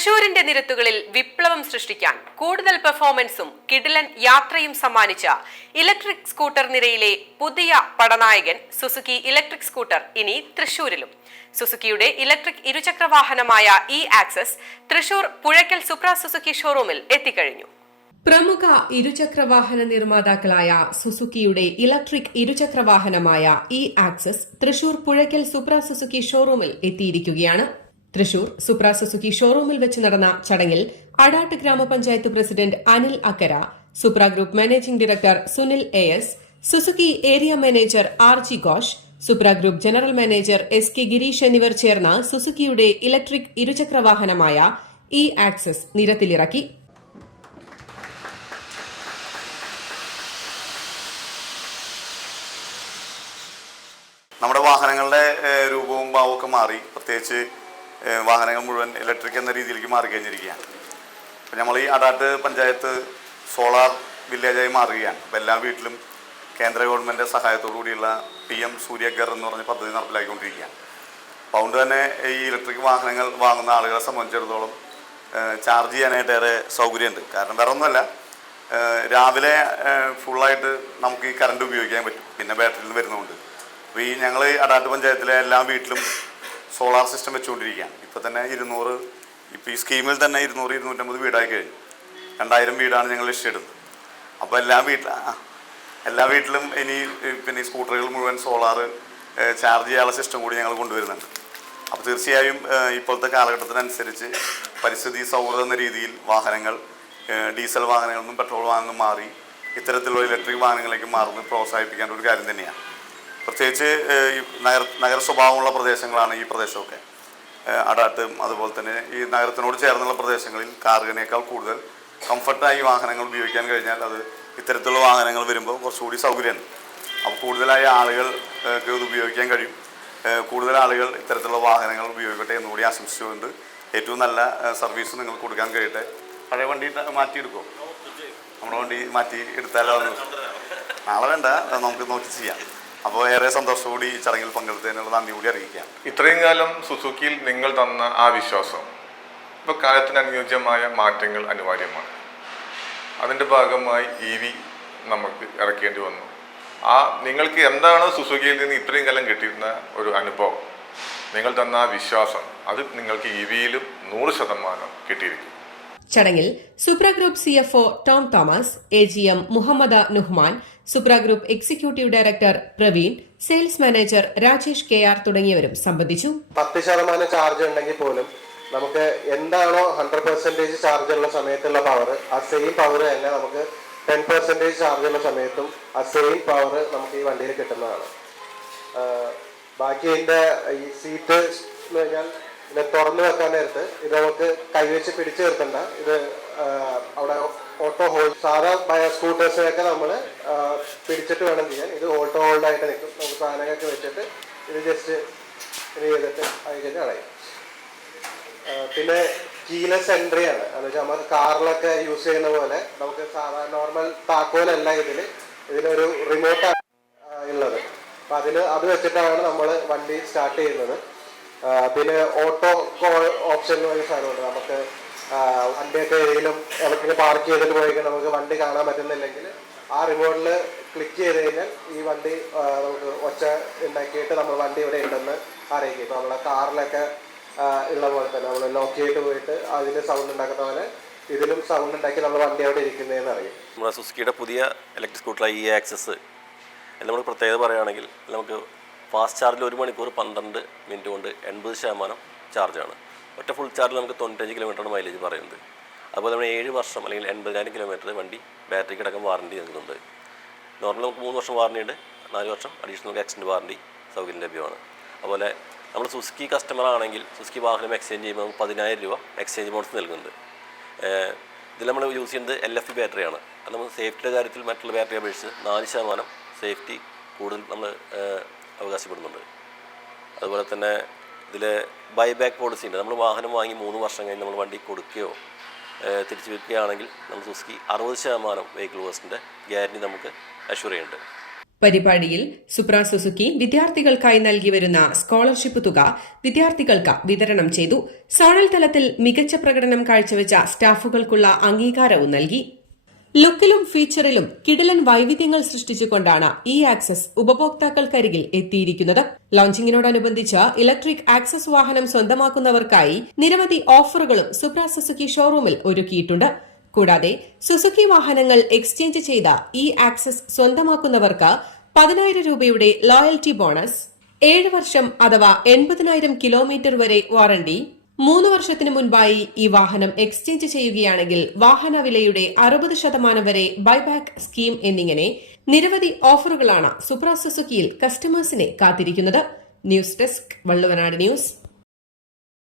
തൃശൂരിന്റെ നിരത്തുകളിൽ വിപ്ലവം സൃഷ്ടിക്കാൻ കൂടുതൽ പെർഫോമൻസും കിടിലൻ യാത്രയും സമ്മാനിച്ച ഇലക്ട്രിക് സ്കൂട്ടർ നിരയിലെ പുതിയ പടനായകൻ സുസുക്കി ഇലക്ട്രിക് സ്കൂട്ടർ ഇനി തൃശൂരിലും. സുസുക്കിയുടെ ഇലക്ട്രിക് ഇരുചക്രവാഹനമായ e Access Thrissur Puzhakkal Supra Suzuki ഷോറൂമിൽ എത്തിക്കഴിഞ്ഞു. പ്രമുഖ ഇരുചക്രവാഹന നിർമ്മാതാക്കളായ സുസുക്കിയുടെ ഇലക്ട്രിക് ഇരുചക്രവാഹനമായ e Access Thrissur Puzhakkal Supra Suzuki ഷോറൂമിൽ എത്തിയിരിക്കുകയാണ്. തൃശൂർ സുപ്ര സുസുക്കി ഷോറൂമിൽ വെച്ച് നടന്ന ചടങ്ങിൽ Adat Grama Panchayat president Anil Akkara, Supra group managing director Sunil AS, Suzuki area manager RG Ghosh, Supra group general manager SK Girish എന്നിവർ ചേർന്ന് സുസുക്കിയുടെ ഇലക്ട്രിക് ഇരുചക്രവാഹനമായ ഇ ആക്സസ് നിരത്തിലിറക്കി. നമ്മുടെ വാഹനങ്ങളുടെ രൂപവും ഭാവമൊക്കെ മാറി, പ്രത്യേകിച്ച് വാഹനങ്ങൾ മുഴുവൻ ഇലക്ട്രിക് എന്ന രീതിയിലേക്ക് മാറിക്കഴിഞ്ഞിരിക്കുകയാണ്. അപ്പം നമ്മൾ ഈ അടാട്ട് പഞ്ചായത്ത് സോളാർ വില്ലേജായി മാറുകയാണ്. അപ്പം എല്ലാ വീട്ടിലും കേന്ദ്ര ഗവൺമെൻറ് സഹായത്തോടു കൂടിയുള്ള PM സൂര്യഘർ എന്ന് പറഞ്ഞ പദ്ധതി നടപ്പിലാക്കിക്കൊണ്ടിരിക്കുകയാണ്. അപ്പോൾ അതുകൊണ്ട് തന്നെ ഈ ഇലക്ട്രിക് വാഹനങ്ങൾ വാങ്ങുന്ന ആളുകളെ സംബന്ധിച്ചിടത്തോളം ചാർജ് ചെയ്യാനായിട്ട് ഏറെ സൗകര്യമുണ്ട്. കാരണം വേറെ ഒന്നുമല്ല, രാവിലെ ഫുള്ളായിട്ട് നമുക്ക് ഈ കറണ്ട് ഉപയോഗിക്കാൻ പറ്റും, പിന്നെ ബാറ്ററിയിൽ വരുന്നതുകൊണ്ട്. അപ്പോൾ ഈ ഞങ്ങൾ അടാട്ട് പഞ്ചായത്തിലെ എല്ലാ വീട്ടിലും സോളാർ സിസ്റ്റം വെച്ചുകൊണ്ടിരിക്കുകയാണ്. ഇപ്പോൾ തന്നെ 200, ഇപ്പോൾ ഈ സ്കീമിൽ തന്നെ 200-250 വീടായി കഴിഞ്ഞു. 2000 വീടാണ് ഞങ്ങൾ ലക്ഷ്യമിടുന്നത്. അപ്പോൾ എല്ലാ വീട്ടിലും ഇനി പിന്നെ ഈ സ്കൂട്ടറുകൾ മുഴുവൻ സോളാർ ചാർജ് ചെയ്യാനുള്ള സിസ്റ്റം കൂടി ഞങ്ങൾ കൊണ്ടുവരുന്നുണ്ട്. അപ്പോൾ തീർച്ചയായും ഇപ്പോഴത്തെ കാലഘട്ടത്തിനനുസരിച്ച് പരിസ്ഥിതി സൗഹൃദം എന്ന രീതിയിൽ വാഹനങ്ങൾ ഡീസൽ വാഹനങ്ങളിൽ നിന്നും പെട്രോൾ വാഹനങ്ങൾ മാറി ഇത്തരത്തിലുള്ള ഇലക്ട്രിക് വാഹനങ്ങളിലേക്ക് മാറുന്നത് പ്രോത്സാഹിപ്പിക്കേണ്ട ഒരു കാര്യം തന്നെയാണ്. പ്രത്യേകിച്ച് നഗര സ്വഭാവമുള്ള പ്രദേശങ്ങളാണ് ഈ പ്രദേശമൊക്കെ. അടാട്ടും അതുപോലെ തന്നെ ഈ നഗരത്തിനോട് ചേർന്നുള്ള പ്രദേശങ്ങളിൽ കാറിനേക്കാൾ കൂടുതൽ കംഫർട്ടായി വാഹനങ്ങൾ ഉപയോഗിക്കാൻ കഴിഞ്ഞാൽ അത് ഇത്തരത്തിലുള്ള വാഹനങ്ങൾ വരുമ്പോൾ കുറച്ചുകൂടി സൗകര്യമാണ്. അപ്പോൾ കൂടുതലായ ആളുകൾക്ക് ഇത് ഉപയോഗിക്കാൻ കഴിയും. കൂടുതൽ ആളുകൾ ഇത്തരത്തിലുള്ള വാഹനങ്ങൾ ഉപയോഗിക്കട്ടെ എന്നുകൂടി ആശംസിച്ചുകൊണ്ട് ഏറ്റവും നല്ല സർവീസ് നിങ്ങൾക്ക് കൊടുക്കാൻ കഴിയട്ടെ. പഴയ വണ്ടി മാറ്റിയെടുക്കുമോ? നമ്മുടെ വണ്ടി മാറ്റി എടുത്താലോ? നാളെ വേണ്ട, നമുക്ക് നോക്കി ചെയ്യാം. അപ്പോൾ ഏറെ സന്തോഷത്തോടെ ഈ ചടങ്ങിൽ പങ്കെടുത്തതിനുള്ള നന്ദി കൂടി അറിയിക്കാം. ഇത്രയും കാലം സുസുക്കിയിൽ നിങ്ങൾ തന്ന ആ വിശ്വാസം ഇപ്പോൾ കാലത്തിന് അനുയോജ്യമായ മാറ്റങ്ങൾ അനിവാര്യമാണ്. അതിൻ്റെ ഭാഗമായി EV നമുക്ക് ഇറക്കേണ്ടി വന്നു. നിങ്ങൾക്ക് എന്താണോ സുസുക്കിയിൽ നിന്ന് ഇത്രയും കാലം കിട്ടിയിരുന്ന ഒരു അനുഭവം, നിങ്ങൾ തന്ന ആ വിശ്വാസം, അത് നിങ്ങൾക്ക് EVയിലും 100% കിട്ടിയിരിക്കും. ചടങ്ങിൽ Supra group CFO Tom Thomas, AGM Muhammad Nuhman, Supra group executive director Praveen, sales manager Rajesh KR തുടങ്ങിയവരും സംബന്ധിച്ചു. 10% ചാർജ് ഉണ്ടെങ്കിൽ പോലും നമുക്ക് എന്താണോ 100% ചാർജ് ഉള്ള സമയത്തുള്ള പവർ, ആ സെയിം പവർ തന്നെ നമുക്ക് 10% ചാർജ് ഉള്ള സമയത്തും ആ സെയിം പവർ നമുക്ക് ഈ വണ്ടിയിൽ കിട്ടുന്നതാണ്. ബാക്കി ഇതിൻ്റെ ഈ സീറ്റ് എന്ന് പറഞ്ഞാൽ ഇത് തുറന്നു വെക്കാൻ നേരത്ത് ഇത് നമുക്ക് കൈവച്ച് പിടിച്ചു നിർത്തണ്ട. ഇത് അവിടെ ഓട്ടോ ഹോൾഡ്, സാധാ സ്കൂട്ടേഴ്സിനൊക്കെ നമ്മൾ പിടിച്ചിട്ട് വേണം ചെയ്യാൻ. ഇത് ഓട്ടോ ഹോൾഡായിട്ട് നിൽക്കും. നമുക്ക് സാധനങ്ങളൊക്കെ വെച്ചിട്ട് ഇത് ജസ്റ്റ് ഇത് ചെയ്തിട്ട് അതിലേക്ക് കളയും. പിന്നെ കീലെസ് എൻട്രി ആണ്. എന്ന് വെച്ചാൽ നമ്മൾ കാറിലൊക്കെ യൂസ് ചെയ്യുന്ന പോലെ നമുക്ക് സാധാരണ നോർമൽ താക്കോലല്ല, ഇതിലൊരു റിമോട്ടാണ് ഉള്ളത്. അപ്പം അത് വെച്ചിട്ടാണ് നമ്മൾ വണ്ടി സ്റ്റാർട്ട് ചെയ്യുന്നത്. പിന്നെ ഓട്ടോ ഓപ്ഷൻ എന്ന് പറഞ്ഞ സാധനമുണ്ട്. നമുക്ക് വണ്ടിയൊക്കെ ഏതെങ്കിലും ഇലക്ട്രിക് പാർക്ക് ചെയ്തിട്ട് പോയി നമുക്ക് വണ്ടി കാണാൻ പറ്റുന്നില്ലെങ്കിൽ ആ റിമോട്ടിൽ ക്ലിക്ക് ചെയ്ത് കഴിഞ്ഞാൽ ഈ വണ്ടി നമുക്ക് ഒച്ച ഉണ്ടാക്കിയിട്ട് നമ്മൾ വണ്ടി ഇവിടെ ഉണ്ടെന്ന് അറിയിക്കും. ഇപ്പോൾ നമ്മളെ കാറിലൊക്കെ ഉള്ള പോലെ തന്നെ നമ്മൾ ലോക്ക് ചെയ്തിട്ട് പോയിട്ട് അതിന് സൗണ്ട് ഉണ്ടാക്കുന്ന പോലെ ഇതിലും സൗണ്ട് ഉണ്ടാക്കി നമ്മൾ വണ്ടി അവിടെ ഇരിക്കുന്നതെന്ന് അറിയും. നമ്മുടെ സുസുക്കിയുടെ പുതിയ ഇലക്ട്രിക് സ്കൂട്ടറായ ഇ ആക്സസ് നമ്മൾ പ്രത്യേകത പറയുകയാണെങ്കിൽ നമുക്ക് ഫാസ്റ്റ് ചാർജിൽ 1 മണിക്കൂർ 12 മിനിറ്റ് കൊണ്ട് 80% ചാർജാണ്. ഒറ്റ ഫുൾ ചാർജിൽ നമുക്ക് 95 കിലോമീറ്ററാണ് മൈലേജ് പറയുന്നത്. അതുപോലെ നമ്മൾ 7 വർഷം അല്ലെങ്കിൽ 80,000 കിലോമീറ്റർ വണ്ടി ബാറ്ററിക്ക് അടക്കം വാറണ്ടി നൽകുന്നുണ്ട്. നോർമൽ നമുക്ക് 3 വർഷം വാറണ്ടി ഉണ്ട്, 4 വർഷം അഡീഷണൽ എക്സ്റ്റൻഡ് വാറണ്ടി സൗകര്യം ലഭ്യമാണ്. അതുപോലെ നമ്മൾ സുസുക്കി കസ്റ്റമർ ആണെങ്കിൽ സുസുക്കി വാഹനം എക്സ്ചേഞ്ച് ചെയ്യുമ്പോൾ നമുക്ക് 10,000 രൂപ എക്സ്ചേഞ്ച് ബോണസ് നൽകുന്നുണ്ട്. ഇതിൽ നമ്മൾ യൂസ് ചെയ്യുന്നത് LFP ബാറ്ററിയാണ്. അത് നമ്മൾ സേഫ്റ്റിയുടെ കാര്യത്തിൽ മറ്റുള്ള ബാറ്ററി അപേക്ഷിച്ച് 4% സേഫ്റ്റി കൂടുതൽ നമ്മൾ അവകാശപ്പെടുന്നുണ്ട്. അതുപോലെ തന്നെ ഇതിൽ ബൈബാക്ക് പോളിസി ഉണ്ട്. നമ്മൾ വാഹനം വാങ്ങി 3 വർഷം കഴിഞ്ഞ് നമ്മൾ വണ്ടി കൊടുക്കുകയോ തിരിച്ചു വിൽക്കുകയാണെങ്കിൽ നമ്മൾ സുസുക്കി 60% വെഹിക്കിൾ കോസ്റ്റിൻ്റെ ഗ്യാരണ്ടി നമുക്ക് അഷ്യൂർ ചെയ്യുന്നുണ്ട്. പരിപാടിയിൽ സുപ്ര സുസുക്കി വിദ്യാർത്ഥികൾക്കായി നൽകി വരുന്ന സ്കോളർഷിപ്പ് തുക വിദ്യാർത്ഥികൾക്ക് വിതരണം ചെയ്തു. സോണൽ തലത്തിൽ മികച്ച പ്രകടനം കാഴ്ചവെച്ച സ്റ്റാഫുകൾക്കുള്ള അംഗീകാരവും നൽകി. ലുക്കിലും ഫീച്ചറിലും കിടിലൻ വൈവിധ്യങ്ങൾ സൃഷ്ടിച്ചുകൊണ്ടാണ് ഇ ആക്സസ് ഉപഭോക്താക്കൾക്കരികിൽ എത്തിയിരിക്കുന്നത്. ലോഞ്ചിങ്ങിനോടനുബന്ധിച്ച് ഇലക്ട്രിക് ആക്സസ് വാഹനം സ്വന്തമാക്കുന്നവർക്കായി നിരവധി ഓഫറുകളും സുപ്ര സുസുക്കി ഷോറൂമിൽ ഒരുക്കിയിട്ടുണ്ട്. കൂടാതെ സുസുക്കി വാഹനങ്ങൾ എക്സ്ചേഞ്ച് ചെയ്ത ഇ ആക്സസ് സ്വന്തമാക്കുന്നവർക്ക് 10,000 രൂപയുടെ ലോയൽറ്റി ബോണസ്, 7 വർഷം അഥവാ 80,000 കിലോമീറ്റർ വരെ വാറണ്ടി, 3 വർഷത്തിനു മുൻപായി ഈ വാഹനം എക്സ്ചേഞ്ച് ചെയ്യുകയാണെങ്കിൽ വാഹന വിലയുടെ 60% വരെ ബൈബാക്ക് സ്കീം എന്നിങ്ങനെ നിരവധി ഓഫറുകളാണ് സുപ്ര സുസുക്കിയിൽ കസ്റ്റമേഴ്സിനെ കാത്തിരിക്കുന്നത്. News desk, Valluvanad news.